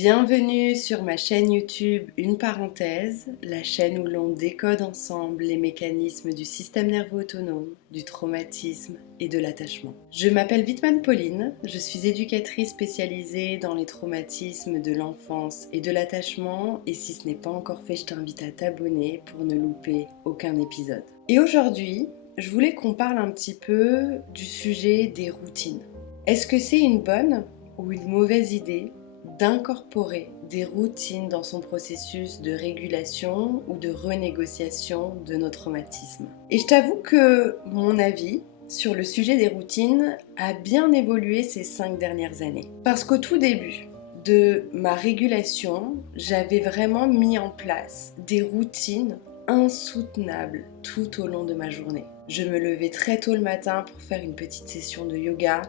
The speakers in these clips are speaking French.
Bienvenue sur ma chaîne YouTube Une parenthèse, la chaîne où l'on décode ensemble les mécanismes du système nerveux autonome, du traumatisme et de l'attachement. Je m'appelle Wittmann Pauline, je suis éducatrice spécialisée dans les traumatismes de l'enfance et de l'attachement, et si ce n'est pas encore fait, je t'invite à t'abonner pour ne louper aucun épisode. Et aujourd'hui, je voulais qu'on parle un petit peu du sujet des routines. Est-ce que c'est une bonne ou une mauvaise idée d'incorporer des routines dans son processus de régulation ou de renégociation de nos traumatismes? Et je t'avoue que mon avis sur le sujet des routines a bien évolué ces 5 dernières années. Parce qu'au tout début de ma régulation, j'avais vraiment mis en place des routines insoutenables tout au long de ma journée. Je me levais très tôt le matin pour faire une petite session de yoga.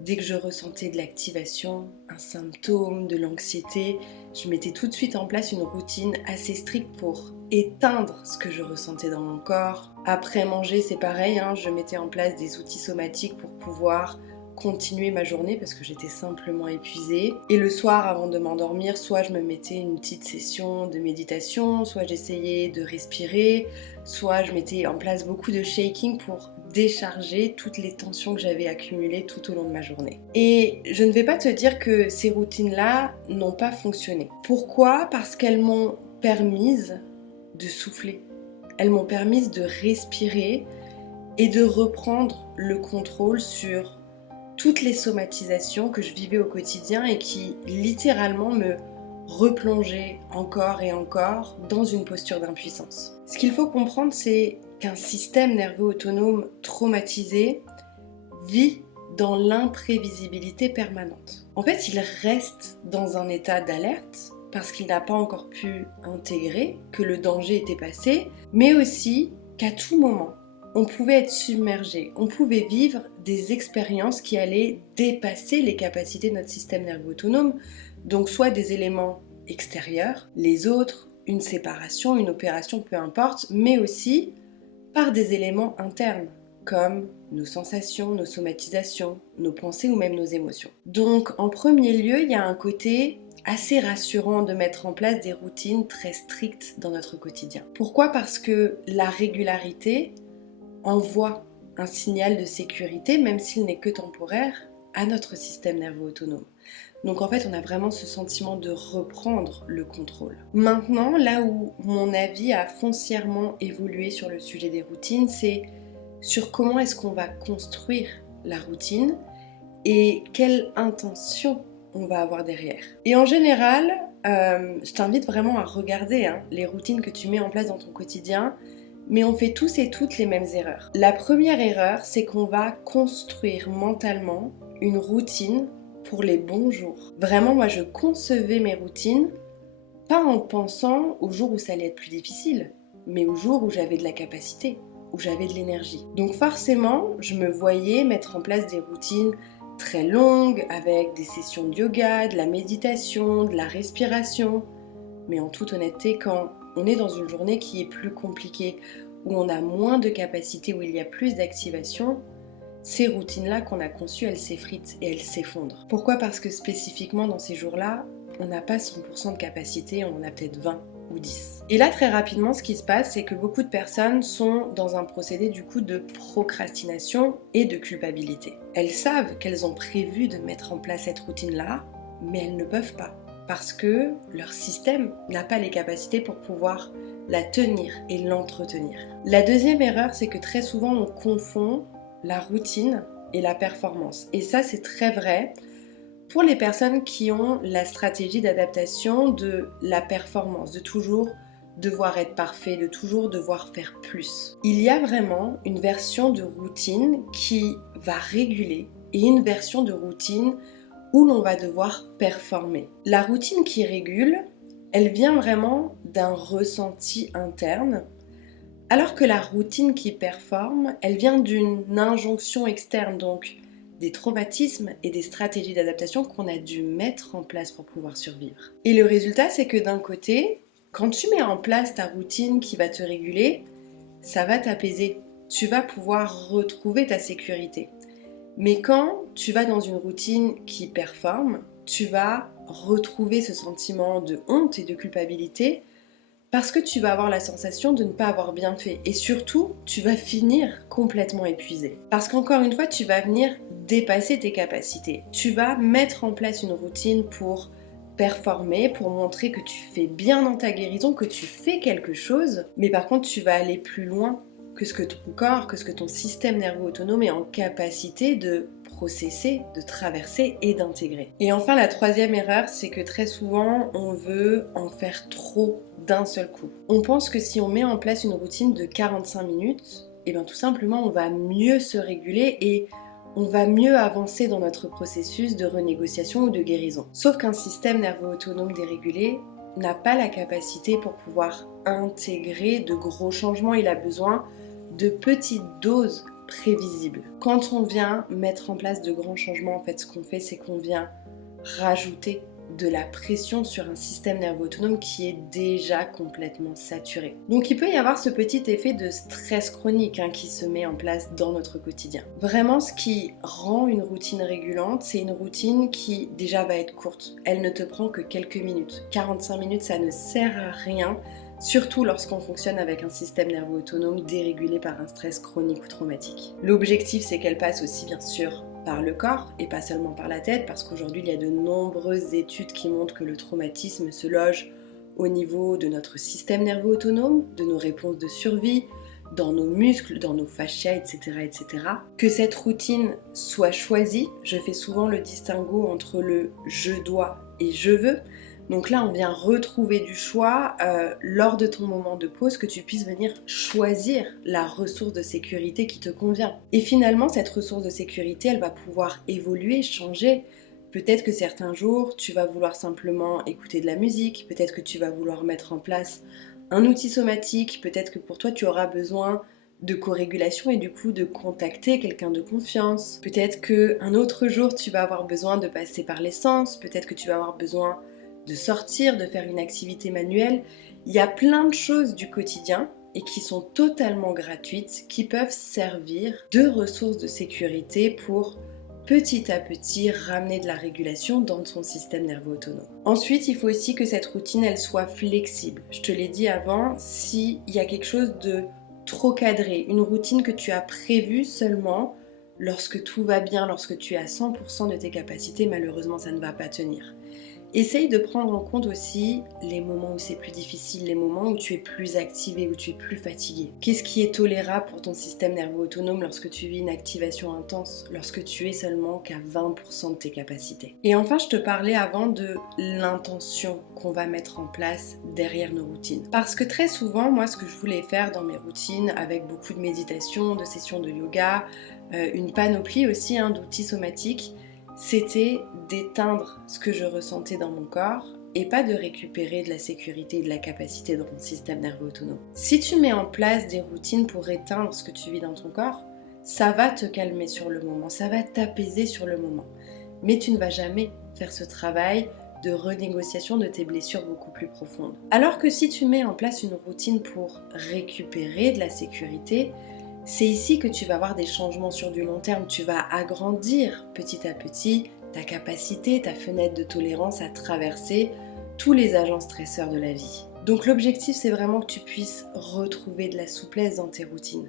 Dès que je ressentais de l'activation, un symptôme, de l'anxiété, je mettais tout de suite en place une routine assez stricte pour éteindre ce que je ressentais dans mon corps. Après manger, c'est pareil, je mettais en place des outils somatiques pour pouvoir continuer ma journée parce que j'étais simplement épuisée. Et le soir, avant de m'endormir, soit je me mettais une petite session de méditation, soit j'essayais de respirer, soit je mettais en place beaucoup de shaking pour décharger toutes les tensions que j'avais accumulées tout au long de ma journée. Et je ne vais pas te dire que ces routines-là n'ont pas fonctionné. Pourquoi ? Parce qu'elles m'ont permise de souffler. Elles m'ont permise de respirer et de reprendre le contrôle sur toutes les somatisations que je vivais au quotidien et qui littéralement me replongeaient encore et encore dans une posture d'impuissance. Ce qu'il faut comprendre, c'est qu'un système nerveux autonome traumatisé vit dans l'imprévisibilité permanente. En fait, il reste dans un état d'alerte parce qu'il n'a pas encore pu intégrer que le danger était passé, mais aussi qu'à tout moment, on pouvait être submergé, on pouvait vivre des expériences qui allaient dépasser les capacités de notre système nerveux autonome, donc soit des éléments extérieurs, les autres, une séparation, une opération, peu importe, mais aussi par des éléments internes, comme nos sensations, nos somatisations, nos pensées ou même nos émotions. Donc en premier lieu, il y a un côté assez rassurant de mettre en place des routines très strictes dans notre quotidien. Pourquoi ? Parce que la régularité envoie un signal de sécurité, même s'il n'est que temporaire, à notre système nerveux autonome. Donc en fait, on a vraiment ce sentiment de reprendre le contrôle. Maintenant, là où mon avis a foncièrement évolué sur le sujet des routines, c'est sur comment est-ce qu'on va construire la routine et quelle intention on va avoir derrière. Et en général, je t'invite vraiment à regarder les routines que tu mets en place dans ton quotidien. Mais on fait tous et toutes les mêmes erreurs. La première erreur, c'est qu'on va construire mentalement une routine pour les bons jours. Vraiment, moi, je concevais mes routines pas en pensant aux jours où ça allait être plus difficile, mais aux jours où j'avais de la capacité, où j'avais de l'énergie. Donc forcément, je me voyais mettre en place des routines très longues, avec des sessions de yoga, de la méditation, de la respiration. Mais en toute honnêteté, quand on est dans une journée qui est plus compliquée, où on a moins de capacité, où il y a plus d'activation, ces routines-là qu'on a conçues, elles s'effritent et elles s'effondrent. Pourquoi ? Parce que spécifiquement dans ces jours-là, on n'a pas 100% de capacité, on en a peut-être 20 ou 10. Et là, très rapidement, ce qui se passe, c'est que beaucoup de personnes sont dans un procédé du coup de procrastination et de culpabilité. Elles savent qu'elles ont prévu de mettre en place cette routine-là, mais elles ne peuvent pas. Parce que leur système n'a pas les capacités pour pouvoir la tenir et l'entretenir. La deuxième erreur, c'est que très souvent on confond la routine et la performance. Et ça, c'est très vrai pour les personnes qui ont la stratégie d'adaptation de la performance, de toujours devoir être parfait, de toujours devoir faire plus. Il y a vraiment une version de routine qui va réguler et une version de routine où l'on va devoir performer. La routine qui régule, elle vient vraiment d'un ressenti interne, alors que la routine qui performe, elle vient d'une injonction externe, donc des traumatismes et des stratégies d'adaptation qu'on a dû mettre en place pour pouvoir survivre. Et le résultat, c'est que d'un côté, quand tu mets en place ta routine qui va te réguler, ça va t'apaiser. Tu vas pouvoir retrouver ta sécurité. Mais quand tu vas dans une routine qui performe, tu vas retrouver ce sentiment de honte et de culpabilité parce que tu vas avoir la sensation de ne pas avoir bien fait. Et surtout, tu vas finir complètement épuisé. Parce qu'encore une fois, tu vas venir dépasser tes capacités. Tu vas mettre en place une routine pour performer, pour montrer que tu fais bien dans ta guérison, que tu fais quelque chose. Mais par contre, tu vas aller plus loin que ce que ton corps, que ce que ton système nerveux autonome est en capacité de processer, de traverser et d'intégrer. Et enfin, la troisième erreur, c'est que très souvent, on veut en faire trop d'un seul coup. On pense que si on met en place une routine de 45 minutes, et bien tout simplement, on va mieux se réguler et on va mieux avancer dans notre processus de renégociation ou de guérison. Sauf qu'un système nerveux autonome dérégulé n'a pas la capacité pour pouvoir intégrer de gros changements. Il a besoin de petites doses prévisibles. Quand on vient mettre en place de grands changements, en fait, ce qu'on fait, c'est qu'on vient rajouter de la pression sur un système nerveux autonome qui est déjà complètement saturé. Donc il peut y avoir ce petit effet de stress chronique qui se met en place dans notre quotidien. Vraiment, ce qui rend une routine régulante, c'est une routine qui déjà va être courte. Elle ne te prend que quelques minutes. 45 minutes, ça ne sert à rien. Surtout lorsqu'on fonctionne avec un système nerveux autonome dérégulé par un stress chronique ou traumatique. L'objectif, c'est qu'elle passe aussi bien sûr par le corps et pas seulement par la tête, parce qu'aujourd'hui il y a de nombreuses études qui montrent que le traumatisme se loge au niveau de notre système nerveux autonome, de nos réponses de survie, dans nos muscles, dans nos fascias, etc., etc. Que cette routine soit choisie, je fais souvent le distinguo entre le je dois et je veux. Donc là, on vient retrouver du choix lors de ton moment de pause, que tu puisses venir choisir la ressource de sécurité qui te convient. Et finalement, cette ressource de sécurité, elle va pouvoir évoluer, changer. Peut-être que certains jours, tu vas vouloir simplement écouter de la musique, peut-être que tu vas vouloir mettre en place un outil somatique, peut-être que pour toi, tu auras besoin de co-régulation et du coup de contacter quelqu'un de confiance. Peut-être qu'un autre jour, tu vas avoir besoin de passer par les sens, peut-être que tu vas avoir besoin de sortir, de faire une activité manuelle. Il y a plein de choses du quotidien et qui sont totalement gratuites, qui peuvent servir de ressources de sécurité pour petit à petit ramener de la régulation dans ton système nerveux autonome. Ensuite, il faut aussi que cette routine, elle soit flexible. Je te l'ai dit avant, s'il y a quelque chose de trop cadré, une routine que tu as prévue seulement lorsque tout va bien, lorsque tu es à 100% de tes capacités, malheureusement, ça ne va pas tenir. Essaye de prendre en compte aussi les moments où c'est plus difficile, les moments où tu es plus activé, où tu es plus fatigué. Qu'est-ce qui est tolérable pour ton système nerveux autonome lorsque tu vis une activation intense, lorsque tu es seulement qu'à 20% de tes capacités? Et enfin, je te parlais avant de l'intention qu'on va mettre en place derrière nos routines. Parce que très souvent, moi, ce que je voulais faire dans mes routines, avec beaucoup de méditation, de sessions de yoga, une panoplie aussi d'outils somatiques, c'était d'éteindre ce que je ressentais dans mon corps et pas de récupérer de la sécurité et de la capacité dans mon système nerveux autonome. Si tu mets en place des routines pour éteindre ce que tu vis dans ton corps, ça va te calmer sur le moment, ça va t'apaiser sur le moment. Mais tu ne vas jamais faire ce travail de renégociation de tes blessures beaucoup plus profondes. Alors que si tu mets en place une routine pour récupérer de la sécurité, c'est ici que tu vas avoir des changements sur du long terme. Tu vas agrandir petit à petit ta capacité, ta fenêtre de tolérance à traverser tous les agents stresseurs de la vie. Donc l'objectif, c'est vraiment que tu puisses retrouver de la souplesse dans tes routines.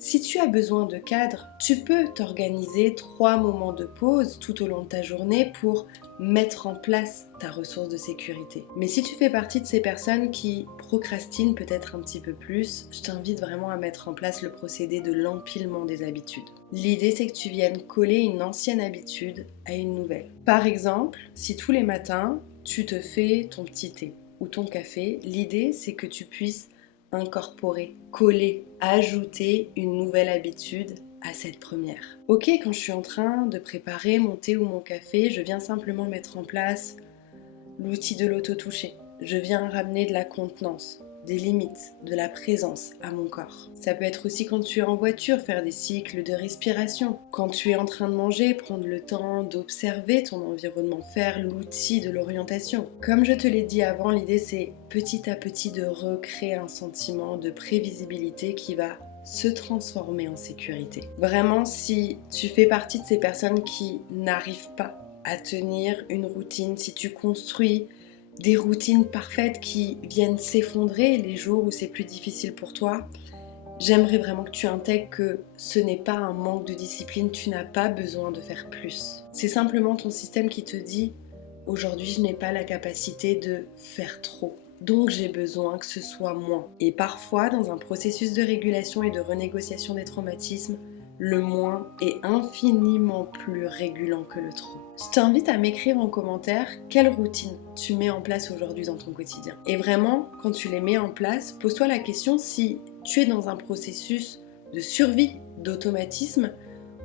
Si tu as besoin de cadre, tu peux t'organiser 3 moments de pause tout au long de ta journée pour mettre en place ta ressource de sécurité. Mais si tu fais partie de ces personnes qui procrastinent peut-être un petit peu plus, je t'invite vraiment à mettre en place le procédé de l'empilement des habitudes. L'idée, c'est que tu viennes coller une ancienne habitude à une nouvelle. Par exemple, si tous les matins, tu te fais ton petit thé ou ton café, l'idée, c'est que tu puisses incorporer, coller, ajouter une nouvelle habitude à cette première. Ok, quand je suis en train de préparer mon thé ou mon café, je viens simplement mettre en place l'outil de l'auto-toucher. Je viens ramener de la contenance, des limites, de la présence à mon corps. Ça peut être aussi quand tu es en voiture, faire des cycles de respiration. Quand tu es en train de manger, prendre le temps d'observer ton environnement, faire l'outil de l'orientation. Comme je te l'ai dit avant, l'idée c'est petit à petit de recréer un sentiment de prévisibilité qui va se transformer en sécurité. Vraiment, si tu fais partie de ces personnes qui n'arrivent pas à tenir une routine, si tu construis des routines parfaites qui viennent s'effondrer les jours où c'est plus difficile pour toi, j'aimerais vraiment que tu intègres que ce n'est pas un manque de discipline, tu n'as pas besoin de faire plus. C'est simplement ton système qui te dit « Aujourd'hui, je n'ai pas la capacité de faire trop, donc j'ai besoin que ce soit moins. » Et parfois, dans un processus de régulation et de renégociation des traumatismes, le moins est infiniment plus régulant que le trop. Je t'invite à m'écrire en commentaire quelle routine tu mets en place aujourd'hui dans ton quotidien. Et vraiment, quand tu les mets en place, pose-toi la question si tu es dans un processus de survie, d'automatisme,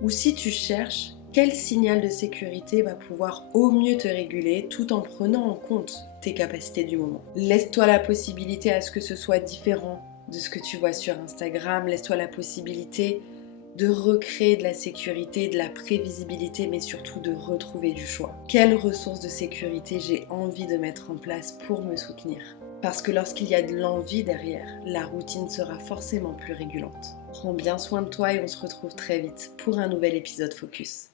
ou si tu cherches quel signal de sécurité va pouvoir au mieux te réguler tout en prenant en compte tes capacités du moment. Laisse-toi la possibilité à ce que ce soit différent de ce que tu vois sur Instagram, laisse-toi la possibilité de recréer de la sécurité, de la prévisibilité, mais surtout de retrouver du choix. Quelles ressources de sécurité j'ai envie de mettre en place pour me soutenir ? Parce que lorsqu'il y a de l'envie derrière, la routine sera forcément plus régulante. Prends bien soin de toi et on se retrouve très vite pour un nouvel épisode Focus.